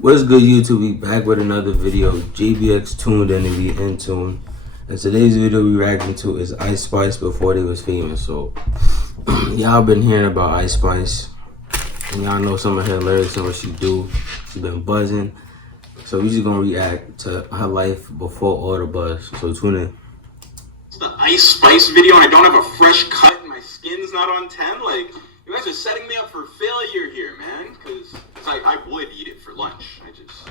What's good, YouTube? We back with another video. JayBxTunedIN and we in tune. And today's video we reacting to is Ice Spice before they was famous. So y'all been hearing about Ice Spice, and y'all know some of her lyrics and what she do. She been buzzing. So we just gonna react to her life before all the buzz. So tune in. It's the Ice Spice video, and I don't have a fresh cut, and my skin's not on 10. Like, you guys are setting me up for failure here, man. Because I would eat it for lunch.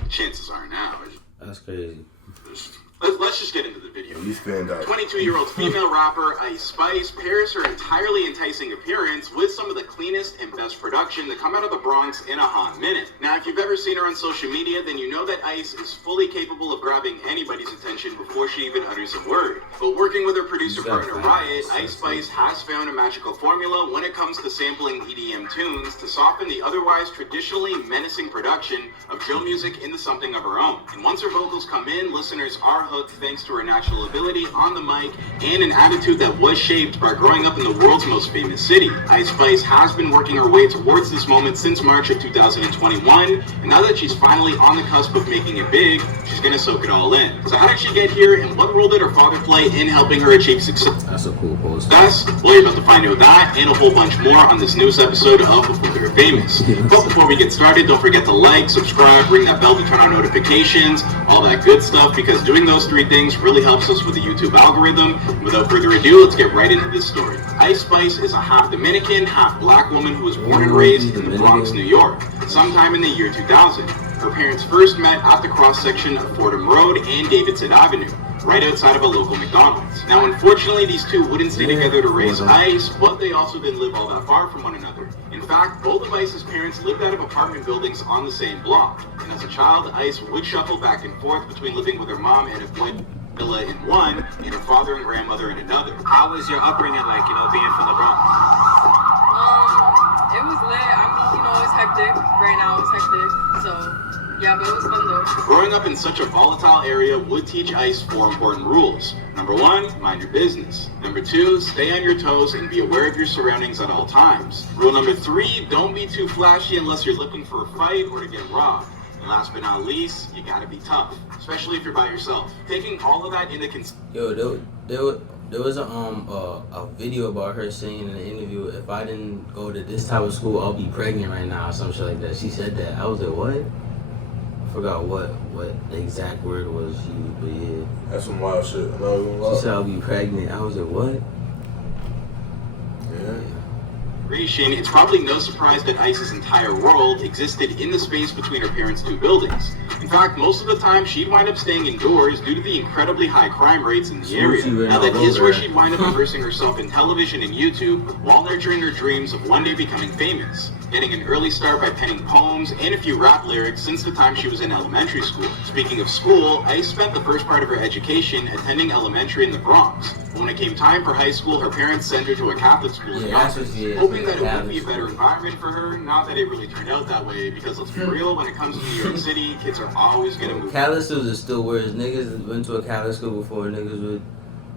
Chances are now. That's crazy. Let's just get into the video. You stand up. 22-year-old female rapper Ice Spice pairs her entirely enticing appearance with some of the cleanest and best production that come out of the Bronx in a hot minute. Now, if you've ever seen her on social media, then you know that Ice is fully capable of grabbing anybody's attention before she even utters a word. But working with her producer partner Riot, Ice Spice has found a magical formula when it comes to sampling EDM tunes to soften the otherwise traditionally menacing production of drill music into something of her own. And once her vocals come in, listeners are hooked thanks to her natural ability on the mic and an attitude that was shaped by growing up in the world's most famous city. Ice Spice has been working her way towards this moment since March of 2021, and now that she's finally on the cusp of making it big, she's gonna soak it all in. So how did she get here, and what role did her father play in helping her achieve success? That's a cool post. Well, you're about to find out that and a whole bunch more on this newest episode of Before They're Famous. But before we get started, don't forget to like, subscribe, ring that bell to turn on notifications, all that good stuff, because doing those three things really helps us with the YouTube algorithm. Without further ado, let's get right into this story. Ice Spice is a half Dominican, half black woman who was born and raised in the Bronx, New York, sometime in the year 2000. Her parents first met at the cross-section of Fordham Road and Davidson Avenue, right outside of a local McDonald's. Now, unfortunately, these two wouldn't stay together to raise Ice, but they also didn't live all that far from one another. In fact, both of Ice's parents lived out of apartment buildings on the same block, and as a child, Ice would shuffle back and forth between living with her mom and a villa in one, and her father and grandmother in another. How was your upbringing like, being from the Bronx? It was lit. I mean, it's hectic. Right now it's hectic. So, yeah, but it was fun though. Growing up in such a volatile area would teach Ice 4 important rules. Number 1, mind your business. Number 2, stay on your toes and be aware of your surroundings at all times. Rule number 3, don't be too flashy unless you're looking for a fight or to get robbed. And last but not least, you gotta be tough, especially if you're by yourself. Taking all of that into consideration. There was a video about her saying in an interview, if I didn't go to this type of school, I'll be pregnant right now, or some shit like that. She said that. I was like, what? I forgot what the exact word was used, but yeah. That's some wild shit. I'm not even wild. She said I'll be pregnant. I was like, what? Yeah. It's probably no surprise that Ice's entire world existed in the space between her parents' two buildings. In fact, most of the time she'd wind up staying indoors due to the incredibly high crime rates in the area. Now that is where she'd wind up immersing herself in television and YouTube while nurturing her dreams of one day becoming famous, getting an early start by penning poems and a few rap lyrics since the time she was in elementary school. Speaking of school, Ice spent the first part of her education attending elementary in the Bronx. When it came time for high school, her parents sent her to a Catholic school in Yonkers, hoping that it would be a better environment for her. Not that it really turned out that way, because let's be real, when it comes to New York City, kids are always gonna move. Catholic schools are still worse. Niggas went to a Catholic school before. Niggas would,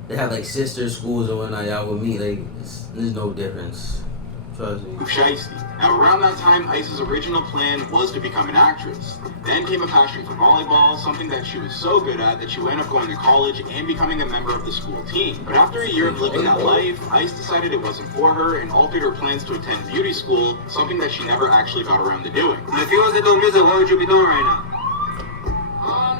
they have like sister schools and whatnot. Y'all would meet, like, there's no difference. Trust me. Now, around that time, Ice's original plan was to become an actress. Then came a passion for volleyball, something that she was so good at that she wound up going to college and becoming a member of the school team. But after a year of living that life, Ice decided it wasn't for her and altered her plans to attend beauty school, something that she never actually got around to doing. If you wasn't doing music, what would you be doing right now?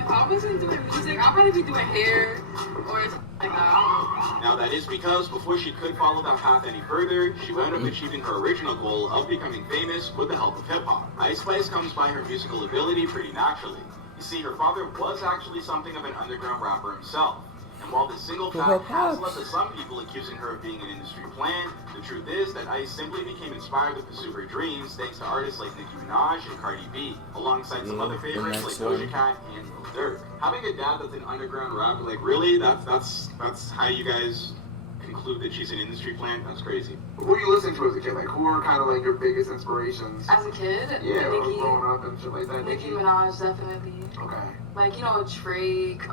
If I wasn't doing music, I'd probably be doing hair or something like that. I don't know. Now that is because before she could follow that path any further, she wound up achieving her original goal of becoming famous with the help of hip-hop. Ice Spice comes by her musical ability pretty naturally. You see, her father was actually something of an underground rapper himself. And while this single fact has led to some people accusing her of being an industry plant, the truth is that Ice simply became inspired to pursue her dreams thanks to artists like Nicki Minaj and Cardi B, alongside some other favorites like Doja Cat and Lil Durk. Having a dad that's an underground rapper, like really, that's how you guys conclude that she's an industry plant? That's crazy. Who were you listening to as a kid? Like, who were kind of like your biggest inspirations? As a kid, Yeah, Nicki, growing up and shit like that. Nicki Minaj, definitely. Okay. Like, Drake,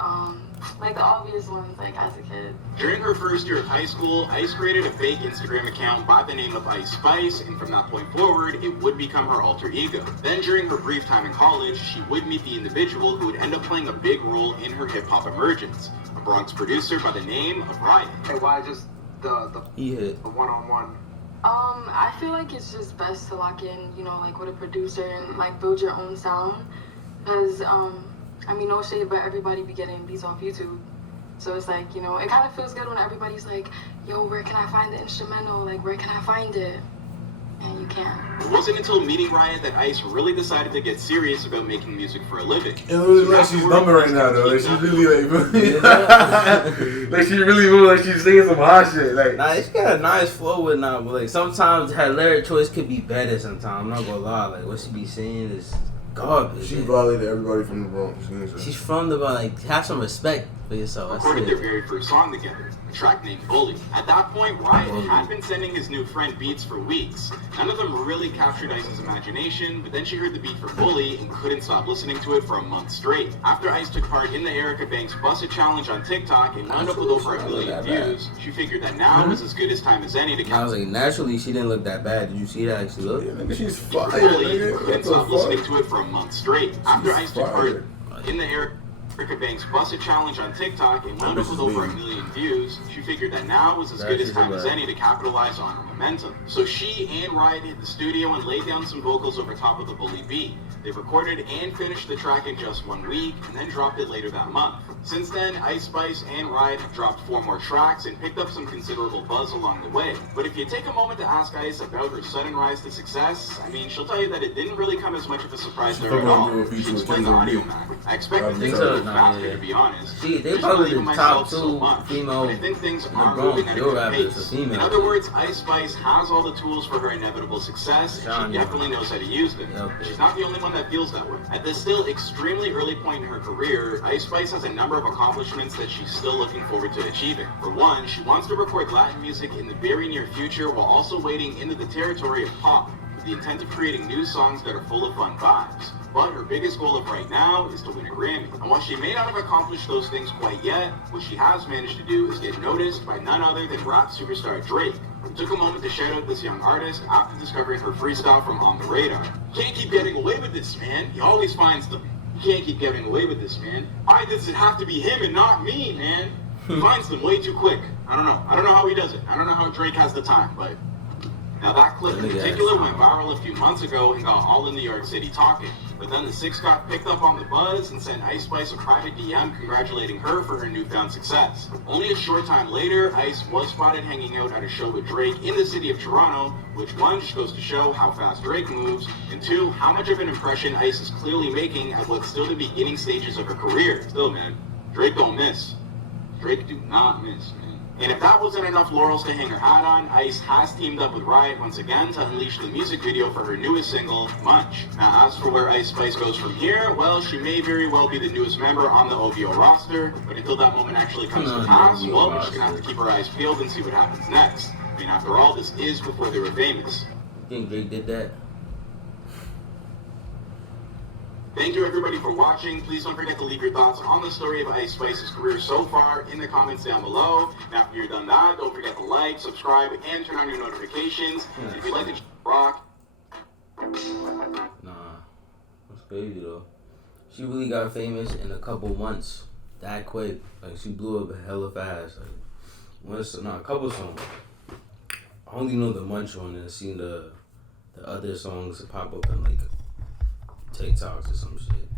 like the obvious ones, like as a kid. During her first year of high school, Ice created a fake Instagram account by the name of Ice Spice, and from that point forward, it would become her alter ego. Then during her brief time in college, she would meet the individual who would end up playing a big role in her hip-hop emergence, a Bronx producer by the name of Riot. Hey, why just the one-on-one? I feel like it's just best to lock in, you know, like with a producer and like build your own sound. Because, I mean, no shade, but everybody be getting beats off YouTube. So it's like, you know, it kind of feels good when everybody's like, yo, where can I find the instrumental? Like, where can I find it? And you can't. It wasn't until meeting Riot that Ice really decided to get serious about making music for a living. It looks like she's bumping right now, though. Like, she's really like, like she really moving, like she's singing some hot shit. Like, nah, she got a nice flow with now, but like sometimes her lyric choice could be better. Sometimes I'm not gonna lie. Like what she be saying is garbage. she violated everybody from the Bronx. She's from the like have some respect for yourself. That's Recorded it. their very first song together, a track named Bully. At that point, Riot had been sending his new friend beats for weeks. None of them really captured Ice's imagination, but then she heard the beat for Bully and couldn't stop listening to it for a month straight. After Ice took part in the Erica Banks Busted Challenge on TikTok and wound up with over 1 million views, she figured that now was as good as time as any to I was like, naturally, she didn't look that bad. Did you see that? She looked. Yeah, nigga, she's fire, Bully nigga. and couldn't stop listening to it for a month straight. After Ice took fire. part in the Erica Banks Busted Challenge on TikTok and wound up with over 1 million views, she figured that now was as good as time as any to capitalize on her momentum. So she and Riot hit the studio and laid down some vocals over top of the Bully beat. They recorded and finished the track in just 1 week and then dropped it later that month. Since then, Ice Spice and Riot have dropped 4 more tracks and picked up some considerable buzz along the way. But if you take a moment to ask Ice about her sudden rise to success, I mean, she'll tell you that it didn't really come as much of a surprise to her at all. She explained the audio Mac. I expected things to move faster, to be honest. They There's probably believing the top myself so 2 much, female but I think things in the are Bronx moving at a drill good rappers, pace. a female. In other words, Ice Spice has all the tools for her inevitable success, and she definitely knows how to use them. She's not the only one that feels that way. At this still extremely early point in her career, Ice Spice has a number of accomplishments that she's still looking forward to achieving. For one, she wants to record Latin music in the very near future while also wading into the territory of pop, with the intent of creating new songs that are full of fun vibes. But her biggest goal of right now is to win a Grammy. And while she may not have accomplished those things quite yet, what she has managed to do is get noticed by none other than rap superstar Drake, who took a moment to shout out this young artist after discovering her freestyle from On the Radar. Can't keep getting away with this, man. He always finds them. You can't keep getting away with this, man. Why does it have to be him and not me, man? He finds them way too quick. I don't know. I don't know how he does it. I don't know how Drake has the time, but... Now that clip in particular went viral a few months ago and got all in New York City talking. But then the Six got picked up on the buzz and sent Ice Spice a private DM congratulating her for her newfound success. Only a short time later, Ice was spotted hanging out at a show with Drake in the city of Toronto, which one, just goes to show how fast Drake moves, and two, how much of an impression Ice is clearly making at what's still the beginning stages of her career. Still, man, Drake don't miss. Drake do not miss, man. And if that wasn't enough laurels to hang her hat on, Ice has teamed up with Riot once again to unleash the music video for her newest single, Munch. Now, as for where Ice Spice goes from here, well, she may very well be the newest member on the OVO roster, but until that moment actually comes to pass, well, we're just gonna have to keep our eyes peeled and see what happens next. I mean, after all, this is before they were famous. You think Drake did that? Thank you everybody for watching. Please don't forget to leave your thoughts on the story of Ice Spice's career so far in the comments down below. And after you're done that, don't forget to like, subscribe, and turn on your notifications. And if you'd like to rock. Nah, that's crazy though. She really got famous in a couple months, that quick. Like she blew up hella fast. Like a couple songs. I only know the Munch one and seen the other songs pop up in like TikToks or some shit.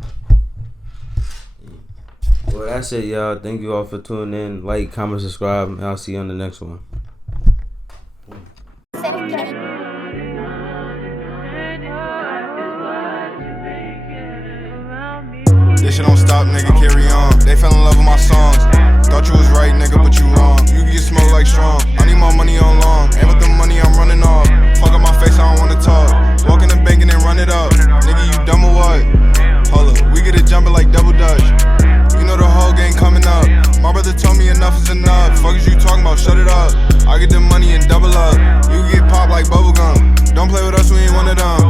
Yeah. Well, that's it, y'all. Thank you all for tuning in. Like, comment, subscribe, and I'll see you on the next one. This shit don't stop, nigga, carry on. They fell in love with my songs. Thought you was right, nigga, but you wrong. You can get smoked like strong. I need more money on long. And with the money, I'm running off. Fuck up my face, I don't wanna talk. Walk in the bank and then run it up. Nigga, you dumb or what? Hold up, we get it jumping like double dutch. You know the whole game coming up. My brother told me enough is enough. Fuck is you talking about? Shut it up. I get the money and double up. You get popped like bubblegum. Don't play with us, we ain't one of them.